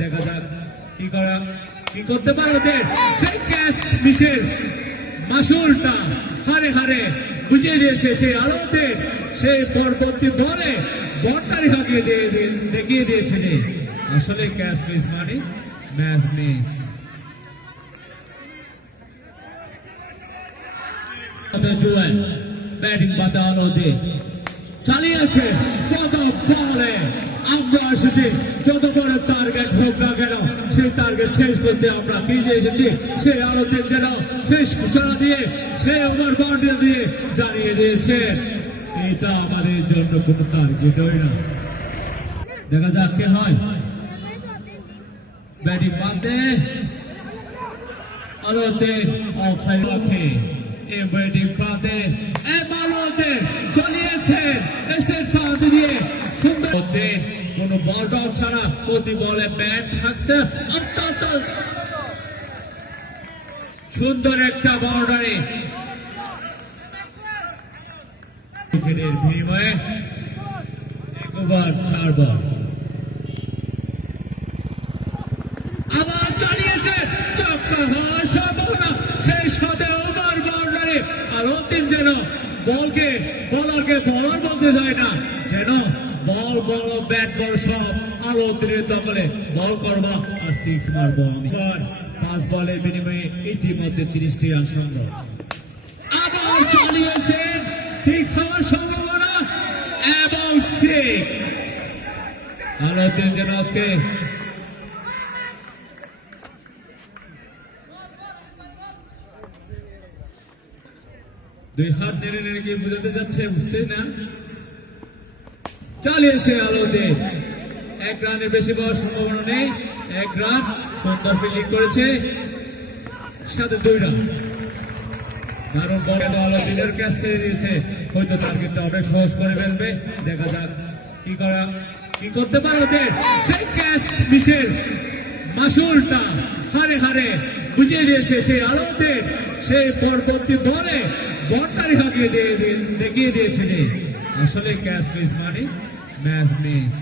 দেখা যাক কি করা, কি করতে পারে ওদের? সেই ক্যাচ মিসের মাসুলটা হারে হারে বুঝিয়ে দিয়েছে সেই আলোতে সেই পরবর্তী বলে বলটারি ভাগিয়ে দিয়ে দেখিয়ে দিয়েছে আসলে ক্যাচ মিস মানে ম্যাচ মিস। ব্যাটিং পাতা আলোতে চালিয়েছে কত বলে। আমরা এসেছি, যত বড় টার্গেট হোক না কেন সেই টার্গেট শেষ করতে আমরা ফিরে এসেছি। সেই আলোতে যেন শেষ সূচনা দিয়ে সেই ওভার বাউন্ডারি দিয়ে জানিয়ে দিয়েছে, এটা আমাদের জন্য কোনো টার্গেটই না। দেখা যাক কে হয়। ব্যাটিং পাতে আলোতে অফসাইড রাখে। এ ব্যাটিং পাতে এ বালোতে চলিয়েছেন স্টেট পাতে দিয়ে সুন্দর হতে কোনো বল ছাড়া প্রতি বলে ব্যাট অত্যন্ত সুন্দর একটা বাউন্ডারি উইকেটের বিনিময়ে এক আবার চালিয়েছে চক্কা হওয়ার সম্ভাবনা, সেই সাথে ওভার বাউন্ডারি আর অন্তিম যেন বলকে বলারকে বলার বল বল ব্যাট বল সব আলো তীরের দখলে বল করবা আর সিক্স মারবো আমি পাঁচ বলের বিনিময়ে ইতিমধ্যে তিরিশটি রান সংগ্রহ। আবার সিক্স হওয়ার সম্ভাবনা এবং সিক্স দুই হাত নেড়ে নেড়ে গিয়ে বুঝাতে যাচ্ছে বুঝতে না? চালিয়েছে আলোতে। এক রানের বেশি পাওয়ার সম্ভাবনা নেই। এক রান, সুন্দর ফিল্ডিং করেছে। সাথে দুই রান। কারণ বড় আলো দিনের ক্যাচ ছেড়ে দিয়েছে। হয়তো টার্গেটটা অনেক সহজ করে ফেলবে। দেখা যাক কি করা, কি করতে পারে ওদের। সেই ক্যাচ মিসের মাসুলটা হারে হারে বুঝিয়ে দিয়েছে সেই আলোতে। সেই পরবর্তী বলে ভাগিয়ে দিয়ে দিয়ে- দেখিয়ে দিয়েছে যে আসলে ক্যাচ মিস মানে ম্যাচ মিস